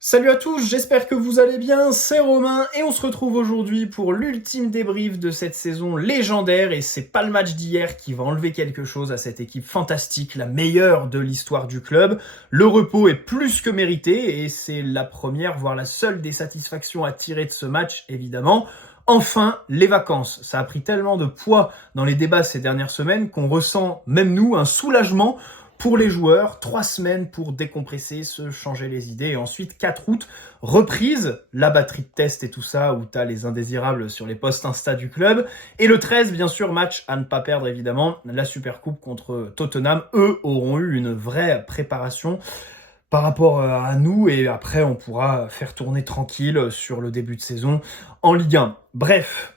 Salut à tous, j'espère que vous allez bien, c'est Romain et on se retrouve aujourd'hui pour l'ultime débrief de cette saison légendaire et c'est pas le match d'hier qui va enlever quelque chose à cette équipe fantastique, la meilleure de l'histoire du club. Le repos est plus que mérité et c'est la première, voire la seule des satisfactions à tirer de ce match évidemment. Enfin, les vacances. Ça a pris tellement de poids dans les débats ces dernières semaines qu'on ressent, même nous, un soulagement pour les joueurs. 3 semaines pour décompresser, se changer les idées. Et ensuite, 4 août, reprise, la batterie de test et tout ça, où t'as les indésirables sur les posts Insta du club. Et le 13, bien sûr, match à ne pas perdre, évidemment, la Supercoupe contre Tottenham. Eux auront eu une vraie préparation par rapport à nous et après on pourra faire tourner tranquille sur le début de saison en Ligue 1. Bref,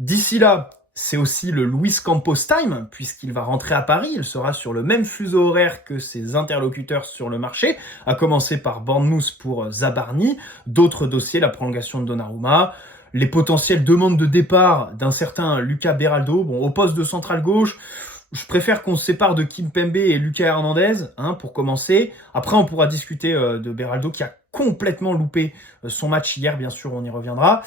d'ici là, c'est aussi le Luis Campos time puisqu'il va rentrer à Paris, il sera sur le même fuseau horaire que ses interlocuteurs sur le marché, à commencer par Bournemouth pour Zabarni, d'autres dossiers, la prolongation de Donnarumma, les potentielles demandes de départ d'un certain Lucas Beraldo, bon au poste de central gauche. Je préfère qu'on se sépare de Kimpembe et Lucas Hernandez, pour commencer. Après, on pourra discuter de Beraldo qui a complètement loupé son match hier, bien sûr, on y reviendra.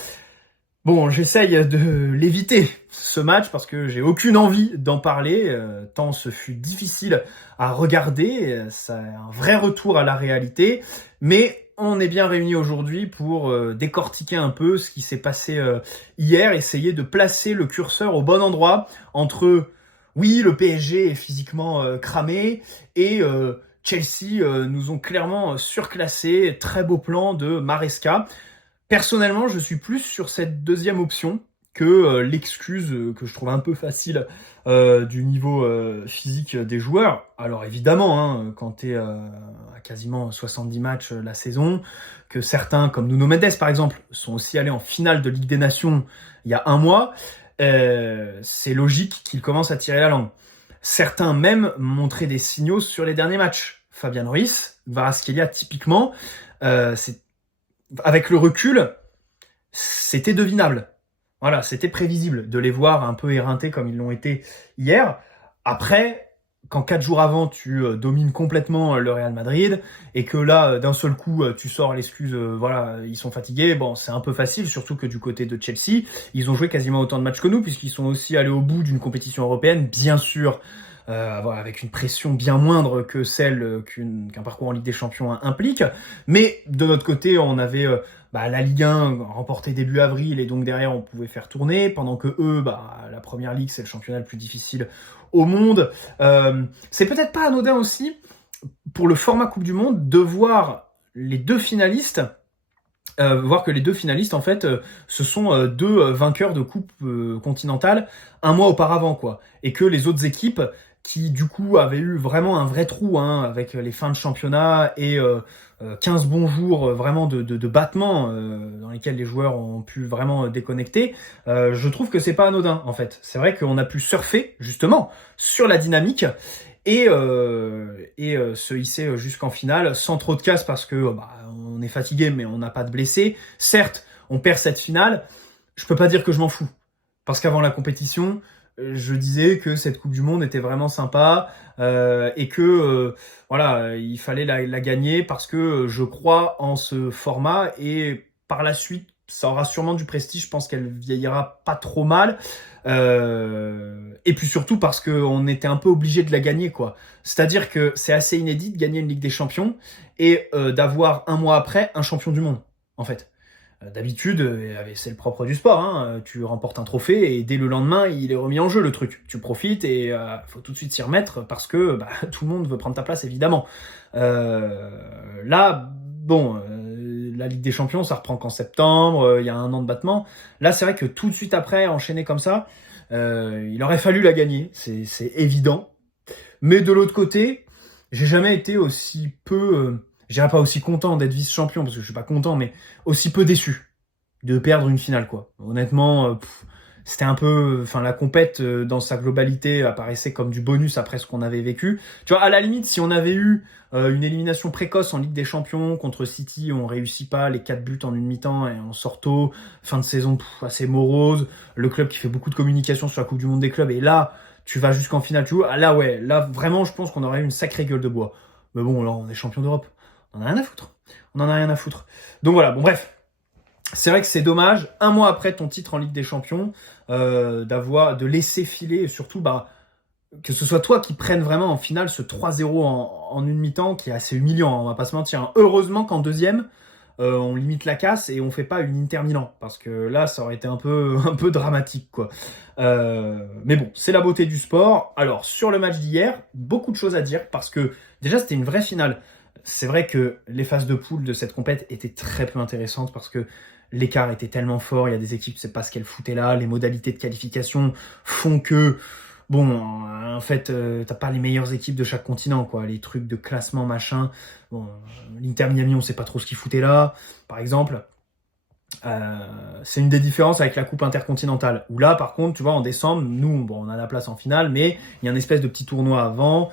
Bon, j'essaye de l'éviter, ce match, parce que j'ai aucune envie d'en parler, tant ce fut difficile à regarder. C'est un vrai retour à la réalité. Mais on est bien réunis aujourd'hui pour décortiquer un peu ce qui s'est passé hier, essayer de placer le curseur au bon endroit entre... Oui, le PSG est physiquement cramé et Chelsea nous ont clairement surclassé. Très beau plan de Maresca. Personnellement, je suis plus sur cette deuxième option que l'excuse que je trouve un peu facile du niveau physique des joueurs. Alors évidemment, quand tu es à quasiment 70 matchs la saison, que certains, comme Nuno Mendes par exemple, sont aussi allés en finale de Ligue des Nations il y a un mois, c'est logique qu'ils commencent à tirer la langue. Certains même montraient des signaux sur les derniers matchs. Fabian Ruiz, Kvaratskhelia typiquement, c'est avec le recul, c'était devinable. Voilà, c'était prévisible de les voir un peu éreintés comme ils l'ont été hier. Après, quand 4 jours avant, tu domines complètement le Real Madrid et que là, d'un seul coup, tu sors l'excuse, voilà, ils sont fatigués, bon, c'est un peu facile, surtout que du côté de Chelsea, ils ont joué quasiment autant de matchs que nous puisqu'ils sont aussi allés au bout d'une compétition européenne, bien sûr, voilà, avec une pression bien moindre que celle qu'un parcours en Ligue des Champions implique. Mais de notre côté, on avait la Ligue 1 remporté début avril et donc derrière on pouvait faire tourner, pendant que eux, la Première Ligue, c'est le championnat le plus difficile au monde. C'est peut-être pas anodin aussi pour le format Coupe du Monde de voir les deux finalistes. Voir que les deux finalistes, en fait, ce sont deux vainqueurs de Coupe continentale un mois auparavant, quoi. Et que les autres équipes, qui du coup avaient eu vraiment un vrai trou, avec les fins de championnat et 15 bons jours vraiment de battement dans lesquels les joueurs ont pu vraiment déconnecter, je trouve que c'est pas anodin, en fait. C'est vrai qu'on a pu surfer, justement, sur la dynamique et se hisser jusqu'en finale sans trop de casse parce que on est fatigué mais on n'a pas de blessés. Certes, on perd cette finale, je peux pas dire que je m'en fous parce qu'avant la compétition, je disais que cette Coupe du Monde était vraiment sympa et que voilà, il fallait la gagner parce que je crois en ce format et par la suite, ça aura sûrement du prestige. Je pense qu'elle vieillira pas trop mal. Et puis surtout parce qu'on était un peu obligé de la gagner, quoi. C'est-à-dire que c'est assez inédit de gagner une Ligue des Champions et d'avoir un mois après un champion du monde, en fait. D'habitude, c'est le propre du sport, tu remportes un trophée et dès le lendemain, il est remis en jeu le truc. Tu profites et faut tout de suite s'y remettre parce que tout le monde veut prendre ta place, évidemment. Là, bon, la Ligue des Champions, ça reprend qu'en septembre, il y a un an de battement. Là, c'est vrai que tout de suite après, enchaîner comme ça, il aurait fallu la gagner, c'est évident. Mais de l'autre côté, j'ai jamais été aussi peu... je dirais pas aussi content d'être vice-champion, parce que je suis pas content, mais aussi peu déçu de perdre une finale, quoi. Honnêtement, c'était un peu... Enfin, la compète, dans sa globalité, apparaissait comme du bonus après ce qu'on avait vécu. Tu vois, à la limite, si on avait eu une élimination précoce en Ligue des Champions contre City, on réussit pas les 4 buts en une mi-temps et on sort tôt, fin de saison assez morose, le club qui fait beaucoup de communication sur la Coupe du Monde des clubs, et là, tu vas jusqu'en finale, tu vois. Là, ouais, là, vraiment, je pense qu'on aurait eu une sacrée gueule de bois. Mais bon, là, on est champion d'Europe. On en a rien à foutre. on en a rien à foutre. Donc voilà, bon bref. C'est vrai que c'est dommage, un mois après ton titre en Ligue des Champions, de laisser filer, et surtout que ce soit toi qui prenne vraiment en finale ce 3-0 en une mi-temps qui est assez humiliant, on va pas se mentir, hein. Heureusement qu'en deuxième, on limite la casse et on fait pas une Inter Milan, parce que là ça aurait été un peu dramatique quoi. Mais bon, c'est la beauté du sport. Alors sur le match d'hier, beaucoup de choses à dire, parce que déjà c'était une vraie finale. C'est vrai que les phases de poule de cette compète étaient très peu intéressantes, parce que l'écart était tellement fort, il y a des équipes, c'est pas ce qu'elles foutaient là, les modalités de qualification font que, bon, en fait, t'as pas les meilleures équipes de chaque continent, quoi, les trucs de classement, machin. Bon, l'Inter Miami, on sait pas trop ce qu'ils foutaient là, par exemple. C'est une des différences avec la Coupe intercontinentale, où là, par contre, tu vois, en décembre, nous, bon, on a la place en finale, mais il y a une espèce de petit tournoi avant.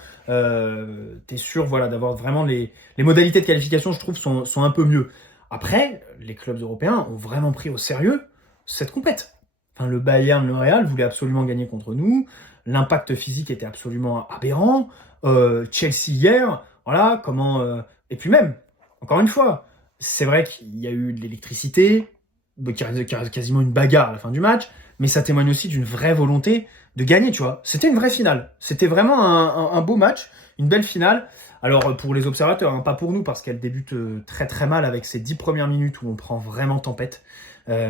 T'es sûr, voilà, d'avoir vraiment les modalités de qualification, je trouve, sont un peu mieux. Après, les clubs européens ont vraiment pris au sérieux cette compète. Enfin, le Bayern, le Real voulaient absolument gagner contre nous. L'impact physique était absolument aberrant. Chelsea hier, voilà, et puis même, encore une fois, c'est vrai qu'il y a eu de l'électricité, quasiment une bagarre à la fin du match, mais ça témoigne aussi d'une vraie volonté de gagner, tu vois. C'était une vraie finale. C'était vraiment un beau match, une belle finale. Alors pour les observateurs, hein, pas pour nous, parce qu'elle débute très très mal avec ses 10 premières minutes où on prend vraiment tempête.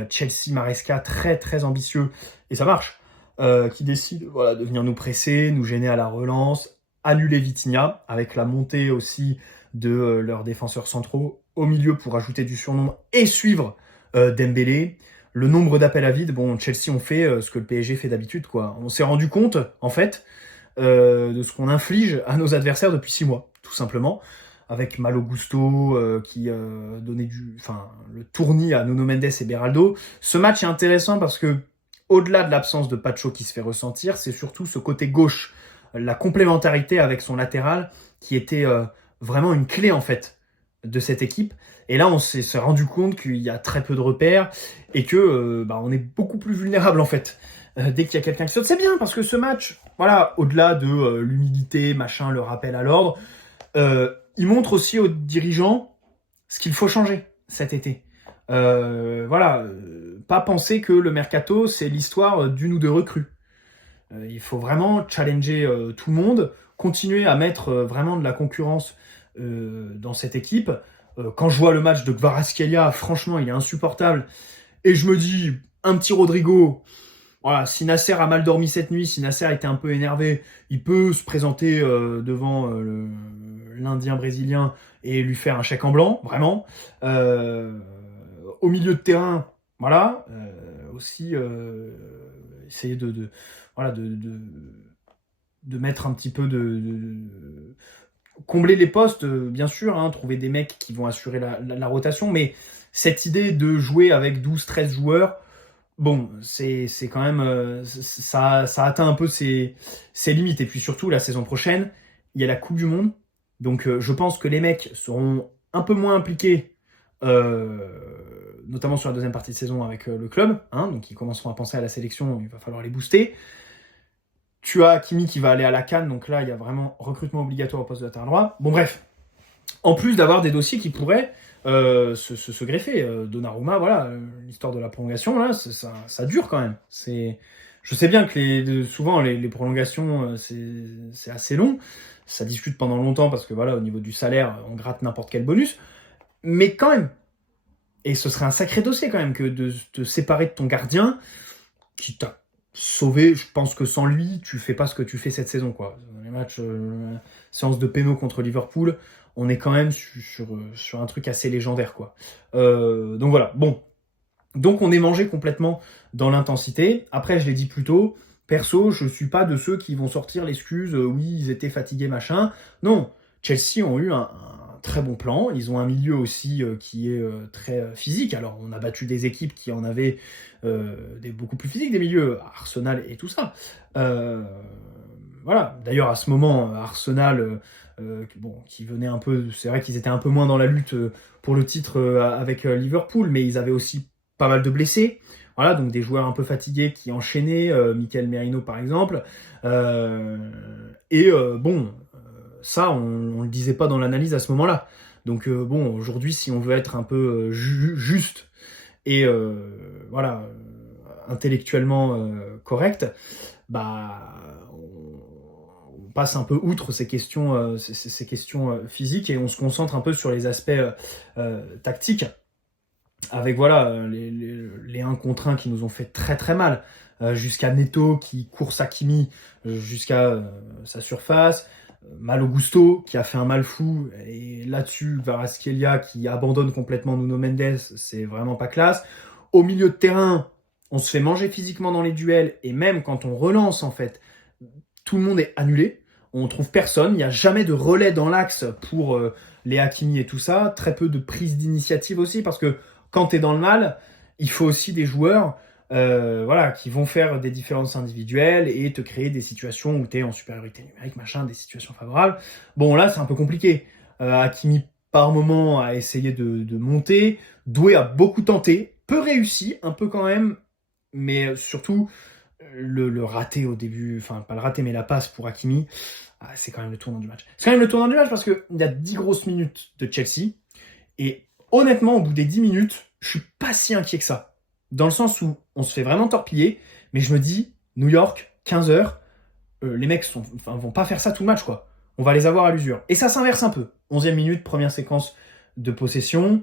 Chelsea, Maresca, très très ambitieux, et ça marche. Qui décide voilà, de venir nous presser, nous gêner à la relance, annuler Vitinha, avec la montée aussi de leurs défenseurs centraux au milieu pour ajouter du surnombre et suivre Dembélé. Le nombre d'appels à vide, bon, Chelsea ont fait ce que le PSG fait d'habitude, quoi. On s'est rendu compte, en fait, de ce qu'on inflige à nos adversaires depuis 6 mois, tout simplement, avec Malo Gusto qui donnait le tournis à Nuno Mendes et Beraldo. Ce match est intéressant parce que, au-delà de l'absence de Pacho qui se fait ressentir, c'est surtout ce côté gauche, la complémentarité avec son latéral qui était vraiment une clé en fait de cette équipe. Et là, on s'est rendu compte qu'il y a très peu de repères et que on est beaucoup plus vulnérable en fait. Dès qu'il y a quelqu'un qui saute, c'est bien parce que ce match, voilà, au-delà de l'humilité, machin, le rappel à l'ordre, il montre aussi aux dirigeants ce qu'il faut changer cet été. Pas penser que le mercato c'est l'histoire d'une ou deux recrues. Il faut vraiment challenger tout le monde, continuer à mettre vraiment de la concurrence dans cette équipe. Quand je vois le match de Kvaratskhelia, franchement, il est insupportable. Et je me dis, un petit Rodrigo, voilà, si Nasser a mal dormi cette nuit, si Nasser était un peu énervé, il peut se présenter devant l'Indien brésilien et lui faire un chèque en blanc, vraiment. Au milieu de terrain, voilà, aussi essayer de mettre un petit peu combler les postes, bien sûr, hein, trouver des mecs qui vont assurer la rotation, mais cette idée de jouer avec 12-13 joueurs, bon, c'est quand même, ça atteint un peu ses limites. Et puis surtout, la saison prochaine, il y a la Coupe du Monde, donc je pense que les mecs seront un peu moins impliqués, notamment sur la deuxième partie de saison avec le club, hein, donc ils commenceront à penser à la sélection, il va falloir les booster. Tu as Hakimi qui va aller à la CAN, donc là, il y a vraiment recrutement obligatoire au poste de latéral droit. Bon, bref. En plus d'avoir des dossiers qui pourraient se greffer. Donnarumma, voilà, l'histoire de la prolongation, là, ça dure quand même. Je sais bien que souvent, les prolongations, c'est assez long. Ça discute pendant longtemps parce que, voilà, au niveau du salaire, on gratte n'importe quel bonus. Mais quand même. Et ce serait un sacré dossier quand même que de te séparer de ton gardien qui t'a sauvé. Je pense que sans lui, tu fais pas ce que tu fais cette saison, quoi. Dans les matchs, séance de pénaux contre Liverpool, on est quand même sur un truc assez légendaire, quoi. Donc voilà, bon. Donc on est mangé complètement dans l'intensité. Après, je l'ai dit plus tôt, perso, je suis pas de ceux qui vont sortir l'excuse, oui, ils étaient fatigués, machin. Non, Chelsea ont eu un très bon plan. Ils ont un milieu aussi qui est très physique. Alors, on a battu des équipes qui en avaient beaucoup plus physiques, des milieux, Arsenal et tout ça. Voilà. D'ailleurs, à ce moment, Arsenal, qui venait un peu, c'est vrai qu'ils étaient un peu moins dans la lutte pour le titre avec Liverpool, mais ils avaient aussi pas mal de blessés. Voilà, donc des joueurs un peu fatigués qui enchaînaient, Mikel Merino par exemple. Ça, on le disait pas dans l'analyse à ce moment-là. Donc bon, aujourd'hui, si on veut être un peu juste et intellectuellement correct, bah on passe un peu outre ces questions, ces questions physiques, et on se concentre un peu sur les aspects tactiques, avec les 1 contre 1 qui nous ont fait très très mal, jusqu'à Neto qui course Hakimi jusqu'à sa surface, Malo Gusto qui a fait un mal fou, et là-dessus Kvaratskhelia qui abandonne complètement Nuno Mendes, c'est vraiment pas classe. Au milieu de terrain, on se fait manger physiquement dans les duels, et même quand on relance, en fait, tout le monde est annulé. On trouve personne, il n'y a jamais de relais dans l'axe pour les Hakimi et tout ça. Très peu de prise d'initiative aussi, parce que quand tu es dans le mal, il faut aussi des joueurs qui vont faire des différences individuelles et te créer des situations où tu es en supériorité numérique, machin, des situations favorables. Bon, là, c'est un peu compliqué. Hakimi, par moment, a essayé de monter. Doué a beaucoup tenté, peu réussi, un peu quand même, mais surtout le raté au début, enfin pas le raté mais la passe pour Hakimi, c'est quand même le tournant du match. C'est quand même le tournant du match parce qu'il y a 10 grosses minutes de Chelsea, et honnêtement au bout des 10 minutes, je suis pas si inquiet que ça. Dans le sens où on se fait vraiment torpiller, mais je me dis, New York, 15h, les mecs vont pas faire ça tout le match, quoi. On va les avoir à l'usure. Et ça s'inverse un peu. 11e minute, première séquence de possession.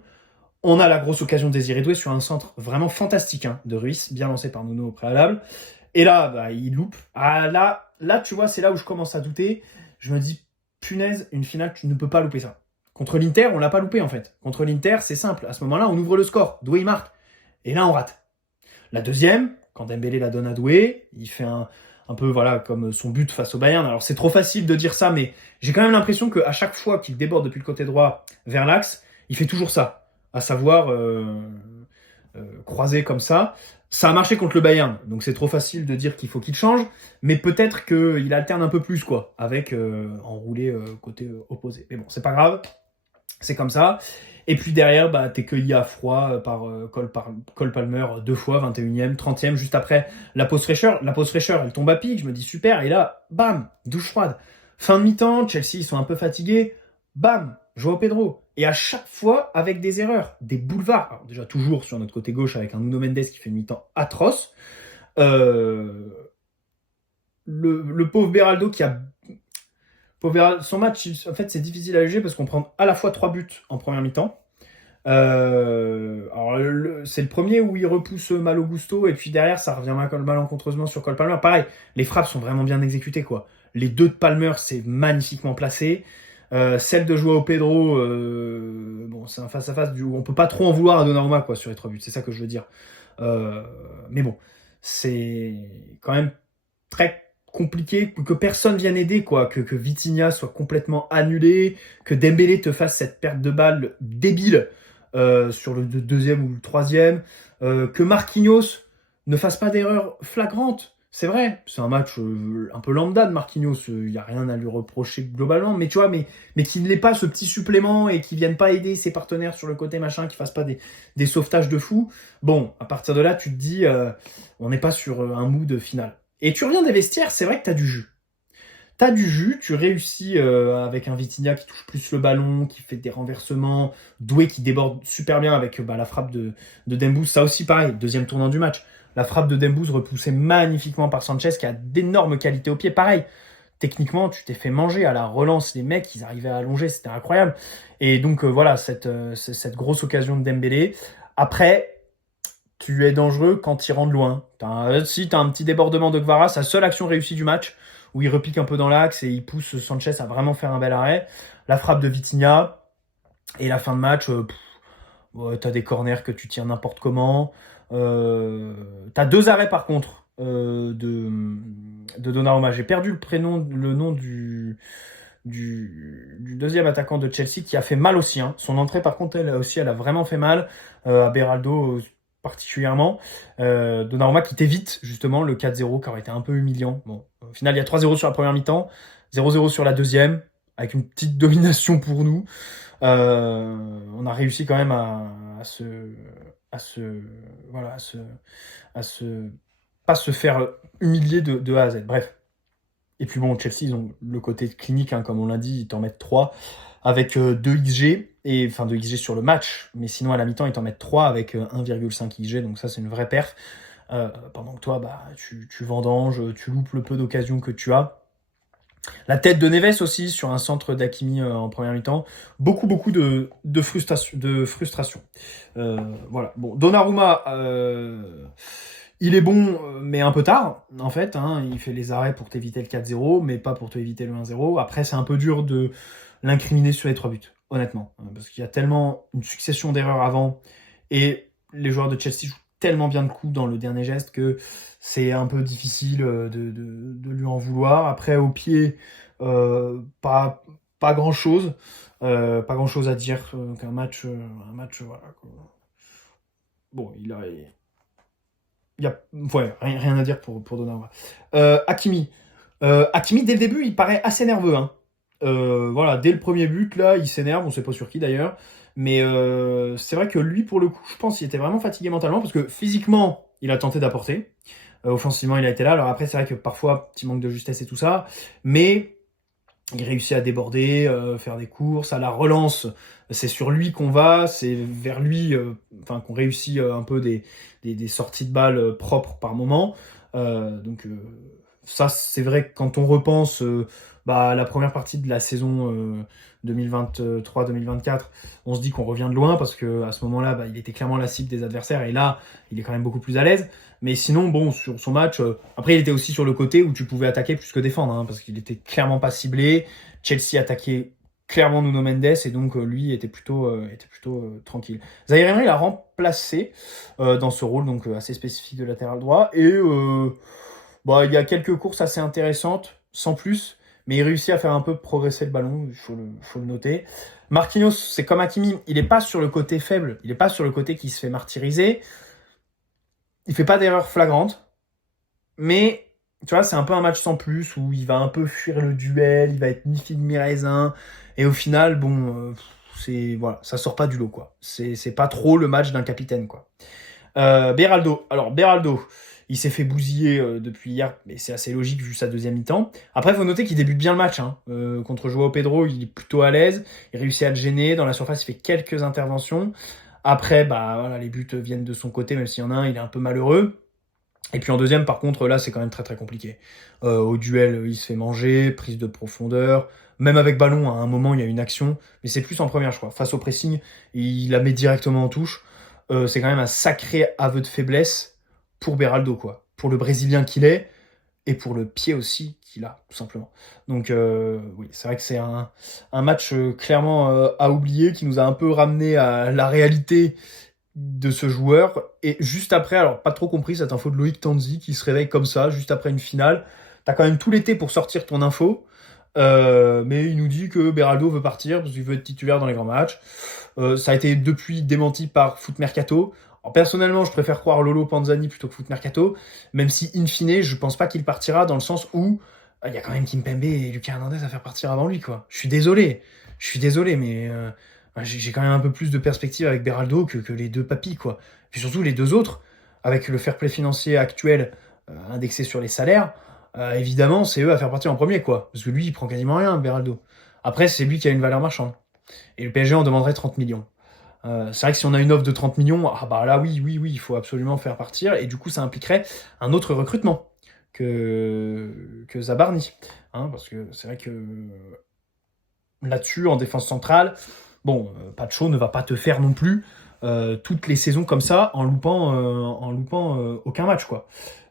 On a la grosse occasion de Désiré Doué sur un centre vraiment fantastique de Ruiz, bien lancé par Nuno au préalable. Et là, il loupe. Là, tu vois, c'est là où je commence à douter. Je me dis, punaise, une finale, tu ne peux pas louper ça. Contre l'Inter, on l'a pas loupé, en fait. Contre l'Inter, c'est simple. À ce moment-là, on ouvre le score. Doué, il marque. Et là, on rate. La deuxième, quand Dembélé la donne à Doué, il fait un peu, comme son but face au Bayern. Alors, c'est trop facile de dire ça, mais j'ai quand même l'impression qu'à chaque fois qu'il déborde depuis le côté droit vers l'axe, il fait toujours ça. À savoir, croiser comme ça. Ça a marché contre le Bayern, donc c'est trop facile de dire qu'il faut qu'il change, mais peut-être qu'il alterne un peu plus, quoi, avec enroulé côté opposé. Mais bon, c'est pas grave, c'est comme ça. Et puis derrière, t'es cueilli à froid par Cole Palmer 2 fois, 21e, 30e, juste après la pause fraîcheur. La pause fraîcheur, elle tombe à pic, je me dis super, et là, bam, douche froide. Fin de mi-temps, Chelsea, ils sont un peu fatigués, bam, Joao Pedro. Et à chaque fois, avec des erreurs, des boulevards. Alors déjà, toujours sur notre côté gauche, avec un Nuno Mendes qui fait une mi-temps atroce. Le pauvre Beraldo qui a... Son match, en fait, c'est difficile à juger parce qu'on prend à la fois 3 buts en première mi-temps. C'est le premier où il repousse Malo Gusto, et puis derrière, ça revient malencontreusement sur Cole Palmer. Pareil, les frappes sont vraiment bien exécutées, quoi. Les deux de Palmer, c'est magnifiquement placé. Celle de Joao Pedro, c'est un face-à-face où on peut pas trop en vouloir à Donnarumma, quoi, sur les 3 buts. C'est ça que je veux dire. Mais bon, c'est quand même très compliqué que personne vienne aider, quoi. Que Vitinha soit complètement annulé, que Dembélé te fasse cette perte de balle débile sur le deuxième ou le troisième, que Marquinhos ne fasse pas d'erreur flagrante. C'est vrai, c'est un match un peu lambda de Marquinhos, il n'y a rien à lui reprocher globalement, mais tu vois, mais qu'il n'ait pas ce petit supplément et qu'il vienne pas aider ses partenaires sur le côté machin, qu'il fasse pas des sauvetages de fou. Bon, à partir de là, tu te dis, on n'est pas sur un mood final. Et tu reviens des vestiaires, c'est vrai que t'as du jus. T'as du jus, tu réussis avec un Vitinha qui touche plus le ballon, qui fait des renversements, Doué qui déborde super bien avec la frappe de Dembouz. Ça aussi pareil, deuxième tournant du match. La frappe de Dembouz repoussée magnifiquement par Sanchez qui a d'énormes qualités au pied. Pareil, techniquement, tu t'es fait manger à la relance. Les mecs, ils arrivaient à allonger, c'était incroyable. Et donc cette grosse occasion de Dembélé. Après, tu es dangereux quand il rentre loin. Si t'as un petit débordement de Kvara, sa seule action réussie du match, où il repique un peu dans l'axe et il pousse Sanchez à vraiment faire un bel arrêt. La frappe de Vitinha et la fin de match, t'as des corners que tu tiens n'importe comment. T'as 2 arrêts par contre de Donnarumma. J'ai perdu le nom du deuxième attaquant de Chelsea qui a fait mal aussi. Son entrée par contre, elle a vraiment fait mal à Beraldo particulièrement. Donnarumma qui t'évite justement le 4-0 qui aurait été un peu humiliant. Bon, au final, il y a 3-0 sur la première mi-temps, 0-0 sur la deuxième, avec une petite domination pour nous. On a réussi quand même pas se faire humilier de A à Z. Bref. Et puis bon, Chelsea, ils ont le côté clinique, hein, comme on l'a dit, ils t'en mettent 3 avec 2 XG, et enfin 2 XG sur le match, mais sinon à la mi-temps, ils t'en mettent 3 avec 1,5 XG, donc ça c'est une vraie perf. Pendant que toi, bah, tu vendanges, tu loupes le peu d'occasions que tu as. La tête de Neves aussi sur un centre d'Hakimi en première mi-temps. Beaucoup de frustration. Voilà. Bon, Donnarumma, il est bon, mais un peu tard, en fait. Hein. Il fait les arrêts pour t'éviter le 4-0, mais pas pour t'éviter le 1-0. Après, c'est un peu dur de l'incriminer sur les 3 buts, honnêtement. Parce qu'il y a tellement une succession d'erreurs avant. Et les joueurs de Chelsea jouent tellement bien de coups dans le dernier geste que c'est un peu difficile de lui en vouloir. Après, au pied, pas grand-chose. Pas grand-chose à dire qu'un match, voilà. Bon, il y a ouais, rien à dire pour Donnarumma. Hakimi. Hakimi, dès le début, il paraît assez nerveux. Hein. Voilà, dès le premier but, là, il s'énerve, on sait pas sur qui d'ailleurs. Mais c'est vrai que lui, pour le coup, je pense qu'il était vraiment fatigué mentalement parce que physiquement, il a tenté d'apporter. Offensivement, il a été là. Alors après, c'est vrai que parfois, petit manque de justesse et tout ça. Mais il réussit à déborder, faire des courses. À la relance, c'est sur lui qu'on va. C'est vers lui qu'on réussit un peu des sorties de balles propres par moment. Donc ça, c'est vrai que quand on repense la première partie de la saison 2023-2024, on se dit qu'on revient de loin parce que à ce moment-là, il était clairement la cible des adversaires et là, il est quand même beaucoup plus à l'aise. Mais sinon, bon, sur son match, après, il était aussi sur le côté où tu pouvais attaquer plus que défendre, hein, parce qu'il était clairement pas ciblé. Chelsea attaquait clairement Nuno Mendes et donc lui était plutôt tranquille. Zaïre Emery l'a remplacé dans ce rôle donc assez spécifique de latéral droit et il y a quelques courses assez intéressantes, sans plus, mais il réussit à faire un peu progresser le ballon, faut le noter. Marquinhos, c'est comme Hakimi, il n'est pas sur le côté faible, il n'est pas sur le côté qui se fait martyriser. Il fait pas d'erreur flagrante, mais tu vois, c'est un peu un match sans plus où il va un peu fuir le duel, il va être mi figue mi raisin, et au final, bon, voilà, ça sort pas du lot quoi. C'est pas trop le match d'un capitaine quoi. Beraldo. Alors, Beraldo, il s'est fait bousiller depuis hier, mais c'est assez logique vu sa deuxième mi-temps. Après, il faut noter qu'il débute bien le match. Hein. Contre Joao Pedro, il est plutôt à l'aise. Il réussit à le gêner. Dans la surface, il fait quelques interventions. Après, voilà, les buts viennent de son côté, même s'il y en a un, il est un peu malheureux. Et puis en deuxième, par contre, là, c'est quand même très très compliqué. Au duel, il se fait manger, prise de profondeur. Même avec ballon, à un moment, il y a une action. Mais c'est plus en première, je crois. Face au pressing, il la met directement en touche. C'est quand même un sacré aveu de faiblesse pour Beraldo, quoi. Pour le Brésilien qu'il est, et pour le pied aussi qu'il a, tout simplement. Donc oui, c'est vrai que c'est un match clairement à oublier, qui nous a un peu ramené à la réalité de ce joueur. Et juste après, alors pas trop compris cette info de Loïc Tanzi, qui se réveille comme ça, juste après une finale. T'as quand même tout l'été pour sortir ton info. Mais il nous dit que Beraldo veut partir parce qu'il veut être titulaire dans les grands matchs. Ça a été depuis démenti par Foot Mercato. Alors, personnellement, je préfère croire Lolo Panzani plutôt que Foot Mercato, même si, in fine, je pense pas qu'il partira dans le sens où il y a quand même Kimpembe et Lucas Hernandez à faire partir avant lui, quoi. Je suis désolé, mais j'ai quand même un peu plus de perspective avec Beraldo que les deux papis, quoi. Puis surtout, les deux autres, avec le fair play financier actuel indexé sur les salaires, évidemment, c'est eux à faire partir en premier, quoi. Parce que lui, il prend quasiment rien, Beraldo. Après, c'est lui qui a une valeur marchande. Et le PSG en demanderait 30 millions. C'est vrai que si on a une offre de 30 millions, là oui, il faut absolument faire partir. Et du coup, ça impliquerait un autre recrutement que Zabarni. Hein, parce que c'est vrai que là-dessus, en défense centrale, bon, Pacho ne va pas te faire non plus toutes les saisons comme ça en loupant aucun match, quoi.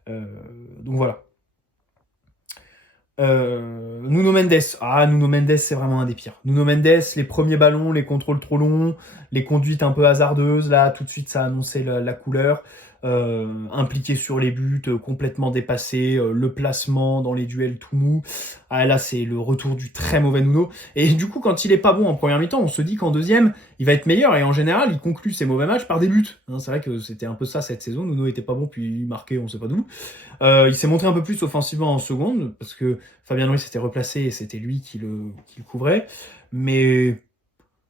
Donc voilà. Nuno Mendes. Nuno Mendes, c'est vraiment un des pires. Nuno Mendes, les premiers ballons, les contrôles trop longs, les conduites un peu hasardeuses, là, tout de suite, ça a annoncé la couleur. Impliqué sur les buts, complètement dépassé, le placement dans les duels tout mou. Là, c'est le retour du très mauvais Nuno. Et du coup, quand il est pas bon en première mi-temps, on se dit qu'en deuxième, il va être meilleur. Et en général, il conclut ses mauvais matchs par des buts. Hein, c'est vrai que c'était un peu ça cette saison. Nuno était pas bon, puis il marquait, on sait pas d'où. Il s'est montré un peu plus offensivement en seconde, parce que Fabien Ruiz s'était replacé et c'était lui qui le couvrait. Mais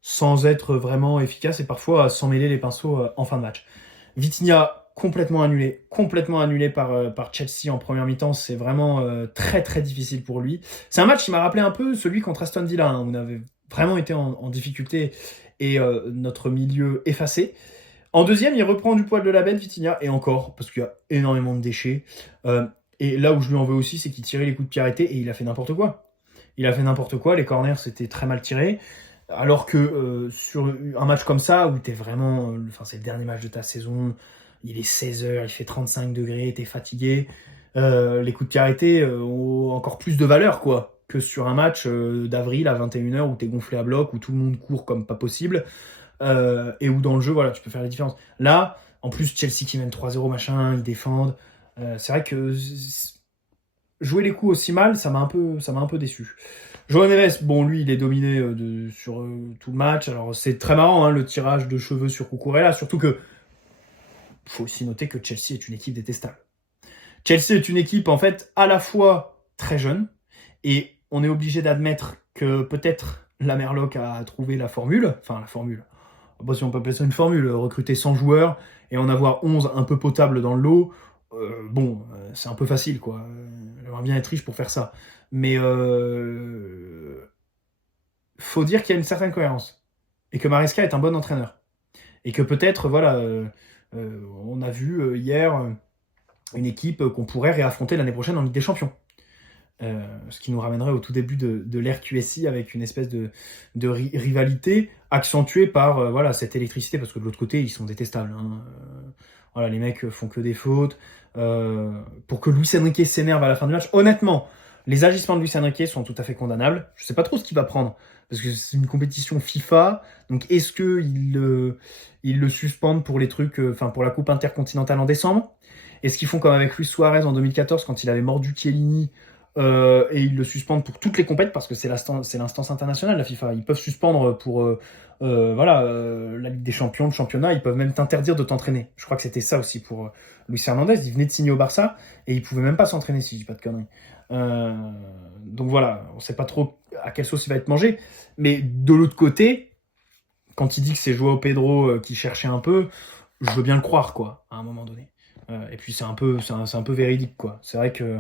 sans être vraiment efficace et parfois sans mêler les pinceaux en fin de match. Vitinha, complètement annulé par Chelsea en première mi-temps. C'est vraiment très très difficile pour lui. C'est un match qui m'a rappelé un peu celui contre Aston Villa, hein, où on avait vraiment été en difficulté et notre milieu effacé. En deuxième, il reprend du poil de la bête, Vitinha, et encore, parce qu'il y a énormément de déchets. Et là où je lui en veux aussi, c'est qu'il tirait les coups de pied arrêtés et il a fait n'importe quoi. Il a fait n'importe quoi, les corners c'était très mal tiré. Alors que sur un match comme ça, où t'es vraiment. Enfin, c'est le dernier match de ta saison, il est 16h, il fait 35 degrés, t'es fatigué. Les coups de pied arrêtés ont encore plus de valeur, quoi, que sur un match d'avril à 21h où t'es gonflé à bloc, où tout le monde court comme pas possible, et où dans le jeu, voilà, tu peux faire la différence. Là, en plus, Chelsea qui mène 3-0, machin, ils défendent. C'est vrai que jouer les coups aussi mal, ça m'a un peu déçu. Joao Neves, bon, lui, il est dominé sur tout le match. Alors, c'est très marrant, hein, le tirage de cheveux sur Cucurella, surtout que faut aussi noter que Chelsea est une équipe détestable. Chelsea est une équipe, en fait, à la fois très jeune, et on est obligé d'admettre que peut-être la Merloc a trouvé la formule, enfin, la formule, je sais pas si on peut appeler ça une formule, recruter 100 joueurs et en avoir 11 un peu potables dans le lot, c'est un peu facile, quoi. J'aimerais bien être riche pour faire ça. Mais faut dire qu'il y a une certaine cohérence. Et que Maresca est un bon entraîneur. Et que peut-être, voilà, on a vu hier une équipe qu'on pourrait réaffronter l'année prochaine en Ligue des Champions. Ce qui nous ramènerait au tout début de l'ère QSI avec une espèce de rivalité accentuée par voilà, cette électricité, parce que de l'autre côté, ils sont détestables. Hein. Voilà, les mecs font que des fautes. Pour que Luis Enrique s'énerve à la fin du match, honnêtement, les agissements de Luis Enrique sont tout à fait condamnables. Je sais pas trop ce qu'il va prendre, parce que c'est une compétition FIFA, donc est-ce qu'ils le suspendent pour les trucs, pour la Coupe intercontinentale en décembre? Est-ce qu'ils font comme avec Luis Suarez en 2014 quand il avait mordu Chiellini et ils le suspendent pour toutes les compètes parce que c'est l'instance internationale, la FIFA. Ils peuvent suspendre pour la Ligue des Champions, le championnat. Ils peuvent même t'interdire de t'entraîner. Je crois que c'était ça aussi pour Luis Hernandez. Il venait de signer au Barça et il pouvait même pas s'entraîner, si je dis pas de conneries. Donc voilà, on sait pas trop à quelle sauce il va être mangé. Mais de l'autre côté, quand il dit que c'est Joao Pedro qui cherchait un peu, je veux bien le croire, quoi, à un moment donné. Et puis c'est un peu véridique, quoi. C'est vrai que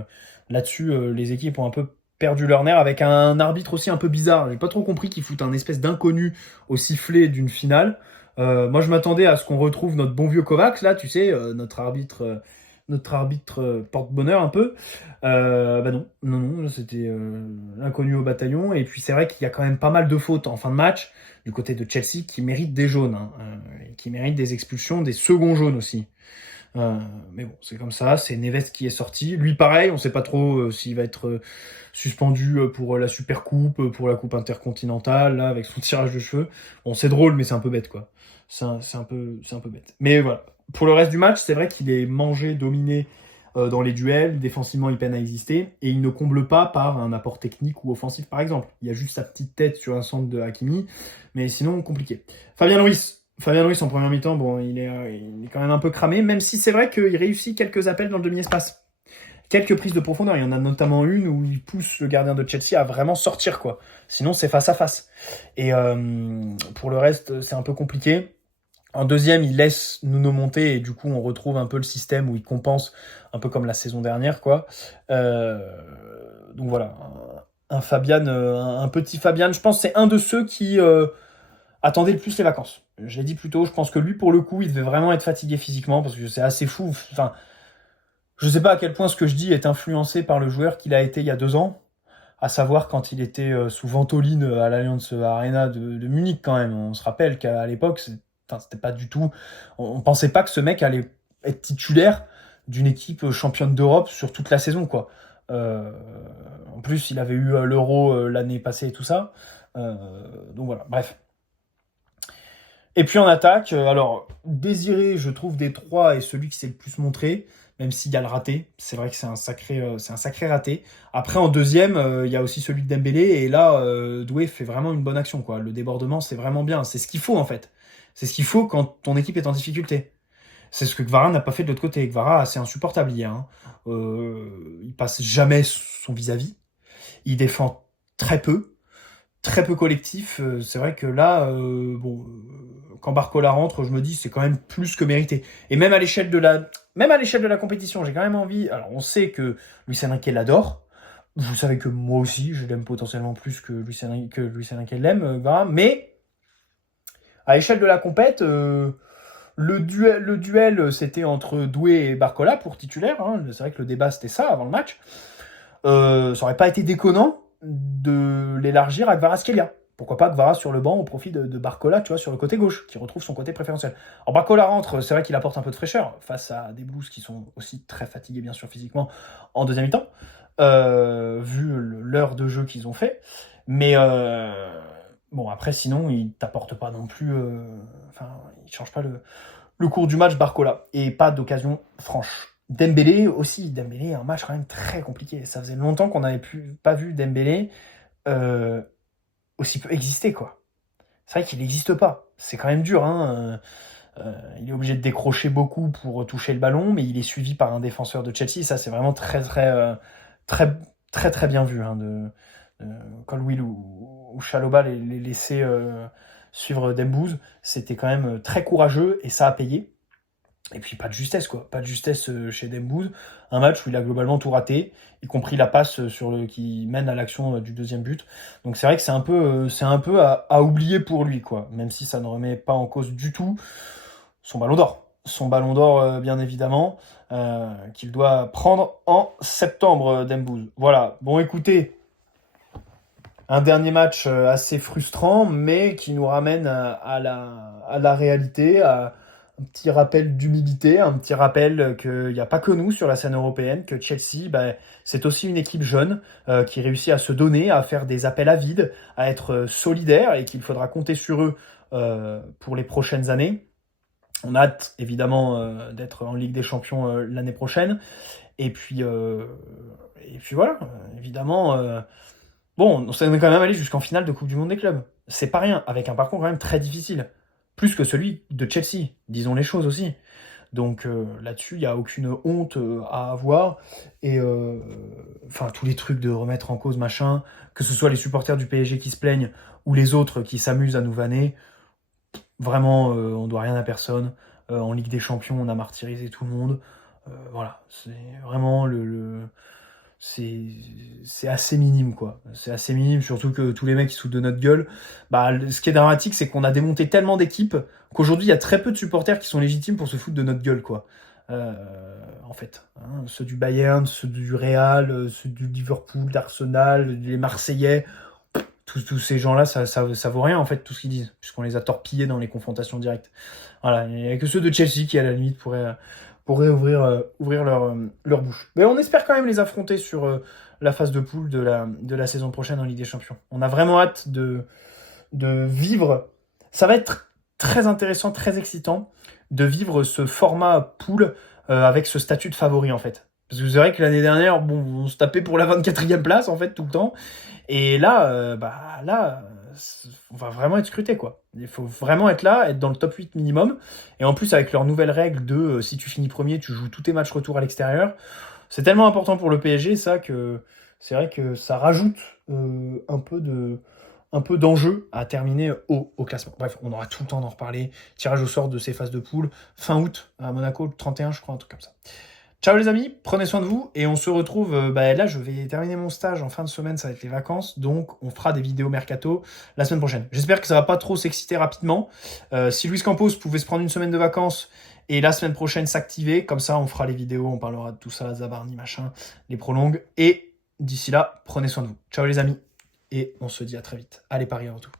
là-dessus, les équipes ont un peu perdu leur nerf avec un arbitre aussi un peu bizarre. J'ai pas trop compris qu'il fout un espèce d'inconnu au sifflet d'une finale. Moi, je m'attendais à ce qu'on retrouve notre bon vieux Kovacs, là, tu sais, notre arbitre porte-bonheur un peu. Non, c'était l'inconnu au bataillon. Et puis c'est vrai qu'il y a quand même pas mal de fautes en fin de match du côté de Chelsea qui méritent des jaunes, hein, qui méritent des expulsions, des seconds jaunes aussi. Mais bon, c'est comme ça, c'est Neves qui est sorti. Lui, pareil, on sait pas trop s'il va être suspendu pour la Super Coupe, pour la Coupe intercontinentale, là, avec son tirage de cheveux. Bon, c'est drôle, mais c'est un peu bête, quoi. C'est un peu bête. Mais voilà. Pour le reste du match, c'est vrai qu'il est mangé, dominé dans les duels. Défensivement, il peine à exister. Et il ne comble pas par un apport technique ou offensif, par exemple. Il y a juste sa petite tête sur un centre de Hakimi. Mais sinon, compliqué. Fabien Ruiz en première mi-temps, bon, il est quand même un peu cramé, même si c'est vrai qu'il réussit quelques appels dans le demi-espace. Quelques prises de profondeur. Il y en a notamment une où il pousse le gardien de Chelsea à vraiment sortir, quoi. Sinon, c'est face à face. Et pour le reste, c'est un peu compliqué. En deuxième, il laisse Nuno monter et du coup, on retrouve un peu le système où il compense, un peu comme la saison dernière, quoi. Donc voilà, un Fabian, un petit Fabian. Je pense que c'est un de ceux qui attendait le plus les vacances. Je l'ai dit plus tôt, je pense que lui, pour le coup, il devait vraiment être fatigué physiquement parce que c'est assez fou. Enfin, je sais pas à quel point ce que je dis est influencé par le joueur qu'il a été il y a 2 ans, à savoir quand il était sous Ventoline à l'Allianz Arena de Munich quand même. On se rappelle qu'à l'époque, c'était pas du tout... On pensait pas que ce mec allait être titulaire d'une équipe championne d'Europe sur toute la saison, quoi. En plus, il avait eu l'Euro l'année passée et tout ça. Donc voilà, bref. Et puis en attaque, alors Désiré, je trouve des trois est celui qui s'est le plus montré, même s'il y a le raté. C'est vrai que c'est un sacré raté. Après en deuxième, il y a aussi celui de Dembélé et là, Doué fait vraiment une bonne action, quoi. Le débordement, c'est vraiment bien. C'est ce qu'il faut en fait. C'est ce qu'il faut quand ton équipe est en difficulté. C'est ce que Kvara n'a pas fait de l'autre côté. Kvara, c'est insupportable hier. Hein. Il passe jamais son vis-à-vis. Il défend très peu. très peu collectif. C'est vrai que là, quand Barcola rentre, je me dis c'est quand même plus que mérité. Et même à l'échelle de la compétition, j'ai quand même envie. Alors on sait que Luis Enrique l'adore. Vous savez que moi aussi, je l'aime potentiellement plus que Luis Enrique l'aime, Graham. Mais à l'échelle de la compète, le duel, c'était entre Doué et Barcola pour titulaire. Hein. C'est vrai que le débat c'était ça avant le match. Ça aurait pas été déconnant de l'élargir à Kvaratskhelia. Pourquoi pas Kvara sur le banc au profit de Barcola, tu vois, sur le côté gauche, qui retrouve son côté préférentiel. Alors Barcola rentre, c'est vrai qu'il apporte un peu de fraîcheur face à des Blues qui sont aussi très fatigués, bien sûr, physiquement, en deuxième mi-temps, vu l'heure de jeu qu'ils ont fait. Mais bon, après, sinon, il t'apporte pas non plus... il change pas le cours du match, Barcola. Et pas d'occasion franche. Dembélé aussi, Dembélé, un match quand même très compliqué. Ça faisait longtemps qu'on n'avait pas vu Dembélé aussi peu exister, quoi. C'est vrai qu'il n'existe pas. C'est quand même dur, hein. Il est obligé de décrocher beaucoup pour toucher le ballon, mais il est suivi par un défenseur de Chelsea. Ça, c'est vraiment très bien vu, hein, Colwill ou Chalobah les laisser suivre Dembouz. C'était quand même très courageux et ça a payé. Et puis pas de justesse, quoi. Pas de justesse chez Dembouz. Un match où il a globalement tout raté, y compris la passe qui mène à l'action du deuxième but. Donc c'est vrai que c'est un peu à oublier pour lui, quoi. Même si ça ne remet pas en cause du tout son ballon d'or. Son ballon d'or, bien évidemment, qu'il doit prendre en septembre, Dembouz. Voilà. Bon, écoutez, un dernier match assez frustrant, mais qui nous ramène à la réalité, un petit rappel d'humilité, un petit rappel qu'il n'y a pas que nous sur la scène européenne, que Chelsea, c'est aussi une équipe jeune qui réussit à se donner, à faire des appels à vide, à être solidaire et qu'il faudra compter sur eux pour les prochaines années. On a hâte évidemment d'être en Ligue des Champions l'année prochaine. Et puis voilà, évidemment... Bon, on s'est quand même allé jusqu'en finale de Coupe du Monde des clubs. C'est pas rien, avec un parcours quand même très difficile. Plus que celui de Chelsea, disons les choses aussi. Donc là-dessus, il n'y a aucune honte à avoir. Et tous les trucs de remettre en cause, machin, que ce soit les supporters du PSG qui se plaignent ou les autres qui s'amusent à nous vanner, vraiment, on doit rien à personne. En Ligue des Champions, on a martyrisé tout le monde. Voilà, c'est vraiment c'est assez minime, quoi. C'est assez minime, surtout que tous les mecs qui se foutent de notre gueule. Ce qui est dramatique, c'est qu'on a démonté tellement d'équipes qu'aujourd'hui, il y a très peu de supporters qui sont légitimes pour se foutre de notre gueule, quoi. En fait, hein, ceux du Bayern, ceux du Real, ceux du Liverpool, d'Arsenal, les Marseillais, tous ces gens-là, ça vaut rien, en fait, tout ce qu'ils disent, puisqu'on les a torpillés dans les confrontations directes. Voilà, il n'y a que ceux de Chelsea qui, à la limite, pourraient ouvrir leur bouche. Mais on espère quand même les affronter sur la phase de poule de la saison prochaine en Ligue des Champions. On a vraiment hâte de vivre. Ça va être très intéressant, très excitant de vivre ce format poule avec ce statut de favori, en fait. Parce que c'est vrai que l'année dernière, on se tapait pour la 24e place, en fait, tout le temps. Et là, on va vraiment être scruté, quoi. Il faut vraiment être là, être dans le top 8 minimum. Et en plus, avec leurs nouvelles règles de si tu finis premier, tu joues tous tes matchs retour à l'extérieur. C'est tellement important pour le PSG, ça, que c'est vrai que ça rajoute un peu d'enjeu à terminer haut au classement. Bref, on aura tout le temps d'en reparler. Tirage au sort de ces phases de poule, fin août, à Monaco, le 31, je crois, un truc comme ça. Ciao les amis, prenez soin de vous et on se retrouve, là je vais terminer mon stage en fin de semaine, ça va être les vacances, donc on fera des vidéos mercato la semaine prochaine. J'espère que ça va pas trop s'exciter rapidement. Si Luis Campos pouvait se prendre une semaine de vacances et la semaine prochaine s'activer, comme ça on fera les vidéos, on parlera de tout ça, Zabarni, machin, les prolongues. Et d'ici là, prenez soin de vous. Ciao les amis et on se dit à très vite. Allez Paris avant tout.